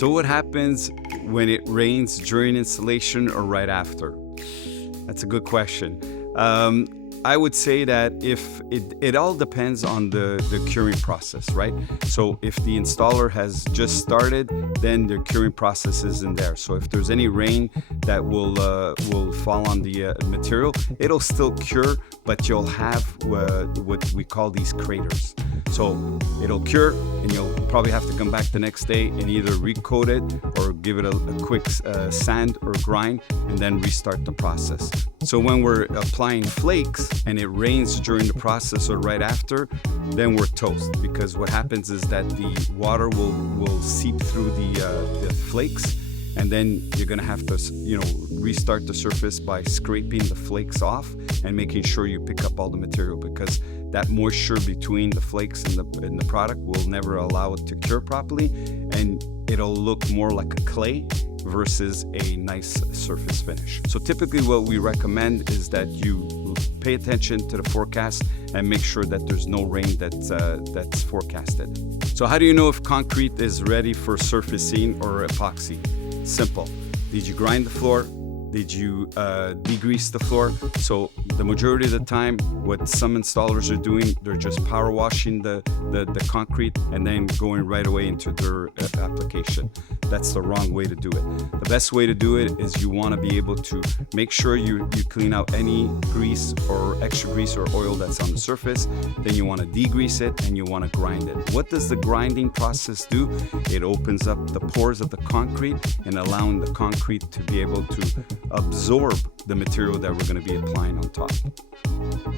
So what happens when it rains during installation or right after? That's a good question. I would say that if it all depends on the curing process, right? So if the installer has just started, then the curing process isn't there. So if there's any rain that will fall on the material, it'll still cure, but you'll have what we call these craters. So it'll cure, and you'll probably have to come back the next day and either recoat it or give it a quick sand or grind, and then restart the process. So when we're applying flakes and it rains during the process or right after, then we're toast, because what happens is that the water will seep through the flakes, and then you're gonna have to restart the surface by scraping the flakes off and making sure you pick up all the material, because that moisture between the flakes and the product will never allow it to cure properly, and it'll look more like a clay versus a nice surface finish. So typically what we recommend is that you pay attention to the forecast and make sure that there's no rain that's forecasted. So how do you know if concrete is ready for surfacing or epoxy? Simple. Did you grind the floor? Did you degrease the floor? So the majority of the time, what some installers are doing, they're just power washing the concrete and then going right away into their application. That's the wrong way to do it. The best way to do it is you want to be able to make sure you clean out any grease or extra grease or oil that's on the surface. Then you want to degrease it and you want to grind it. What does the grinding process do? It opens up the pores of the concrete and allowing the concrete to be able to absorb the material that we're going to be applying on top.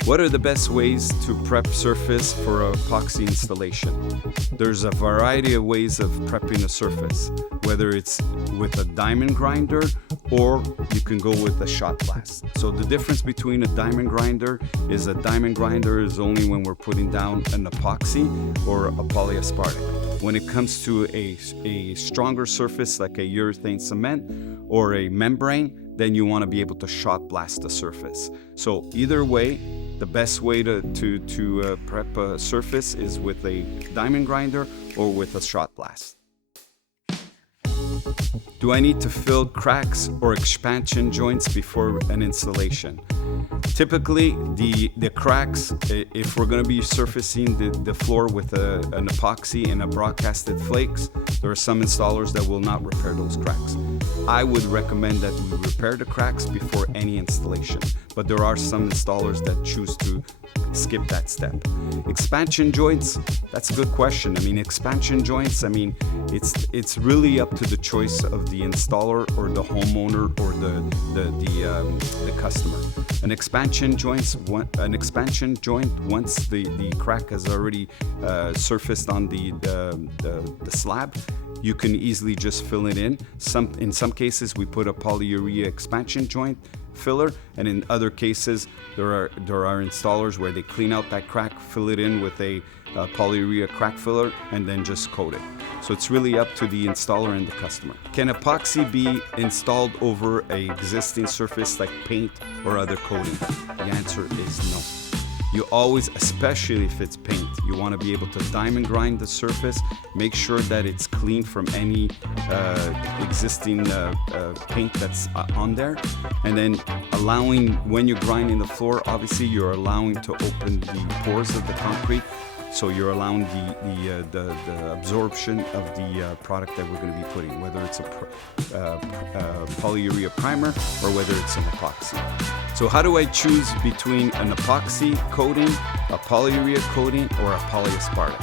What are the best ways to prep surface for an epoxy installation? There's a variety of ways of prepping a surface, whether it's with a diamond grinder or you can go with a shot blast. So the difference between a diamond grinder is only when we're putting down an epoxy or a polyaspartic. When it comes to a stronger surface like a urethane cement or a membrane, then you want to be able to shot blast the surface. So either way, the best way to prep a surface is with a diamond grinder or with a shot blast. Do I need to fill cracks or expansion joints before an installation? Typically, the cracks, if we're going to be surfacing the floor with an epoxy and a broadcasted flakes, there are some installers that will not repair those cracks. I would recommend that we repair the cracks before any installation, but there are some installers that choose to skip that step. Expansion joints, that's a good question. Expansion joints, it's really up to the choice of the installer or the homeowner or the customer. An expansion joint, once the crack has already surfaced on the slab, you can easily just fill it in. In some cases, we put a polyurea expansion joint filler, and in other cases, there are installers where they clean out that crack, fill it in with a polyurea crack filler, and then just coat it. So it's really up to the installer and the customer. Can epoxy be installed over an existing surface like paint or other coating? The answer is no. You always, especially if it's paint, you want to be able to diamond grind the surface, make sure that it's clean from any existing paint that's on there, and then allowing, when you're grinding the floor, obviously you're allowing to open the pores of the concrete, so you're allowing the absorption of the product that we're going to be putting, whether it's a polyurea primer or whether it's an epoxy. So how do I choose between an epoxy coating, a polyurea coating, or a polyaspartic?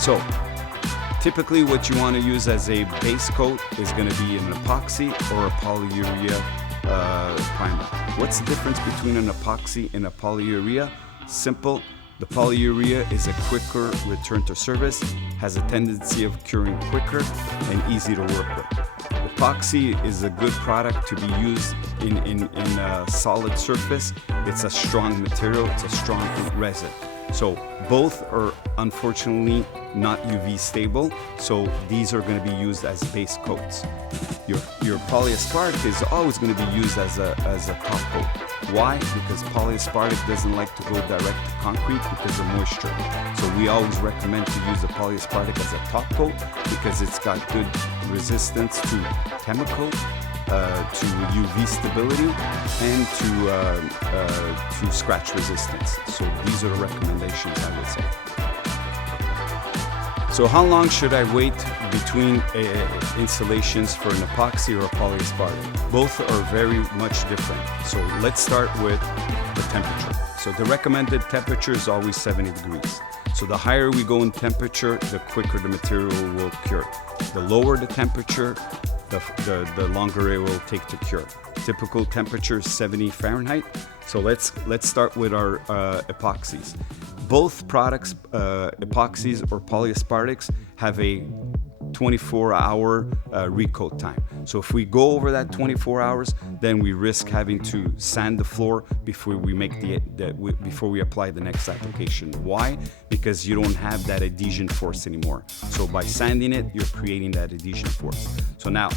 So typically what you want to use as a base coat is going to be an epoxy or a polyurea primer. What's the difference between an epoxy and a polyurea? Simple. The polyurea is a quicker return to service, has a tendency of curing quicker, and easy to work with. Epoxy is a good product to be used in a solid surface. It's a strong material, it's a strong resin. So both are unfortunately not UV stable, so these are going to be used as base coats. Your polyaspartic is always going to be used as a top coat. Why? Because polyaspartic doesn't like to go direct to concrete because of moisture. So we always recommend to use the polyaspartic as a top coat because it's got good resistance to chemical, to UV stability, and to scratch resistance. So these are the recommendations I would say. So how long should I wait between installations for an epoxy or a polyaspartic? Both are very much different. So let's start with the temperature. So the recommended temperature is always 70 degrees. So the higher we go in temperature, the quicker the material will cure. The lower the temperature, the longer it will take to cure. Typical temperature is 70 Fahrenheit. So let's start with our epoxies. Both products, epoxies or polyaspartics, have a 24-hour recoat time. So if we go over that 24 hours, then we risk having to sand the floor before we make before we apply the next application. Why? Because you don't have that adhesion force anymore. So by sanding it, you're creating that adhesion force. So now,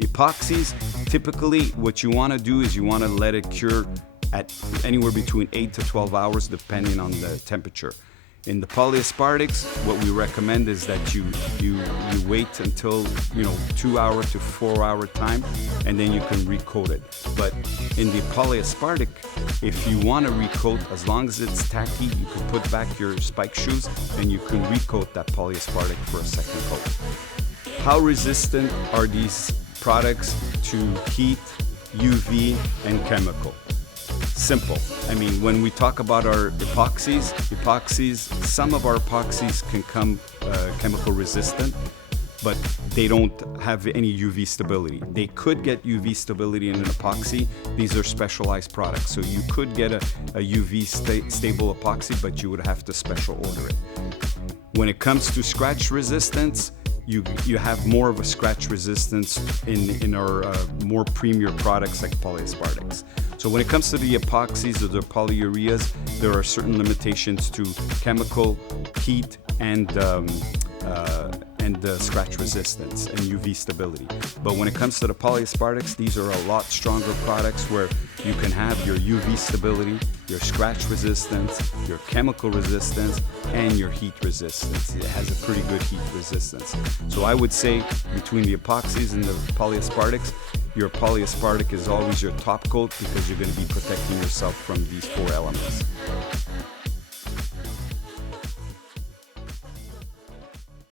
epoxies, typically what you want to do is you want to let it cure at anywhere between 8 to 12 hours, depending on the temperature. In the polyaspartics, what we recommend is that you wait until 2 hour to 4 hour time, and then you can recoat it. But in the polyaspartic, if you want to recoat, as long as it's tacky, you can put back your spike shoes and you can recoat that polyaspartic for a second coat. How resistant are these products to heat, UV, and chemical? Simple. I mean, when we talk about our epoxies, some of our epoxies can come chemical resistant, but they don't have any UV stability. They could get UV stability in an epoxy. These are specialized products. So you could get a UV stable epoxy, but you would have to special order it. When it comes to scratch resistance, you have more of a scratch resistance in our more premier products like polyaspartics. So when it comes to the epoxies or the polyureas, there are certain limitations to chemical, heat, and scratch resistance and UV stability. But when it comes to the polyaspartics, these are a lot stronger products where you can have your UV stability, your scratch resistance, your chemical resistance, and your heat resistance. It has a pretty good heat resistance. So I would say between the epoxies and the polyaspartics, your polyaspartic is always your top coat because you're going to be protecting yourself from these four elements.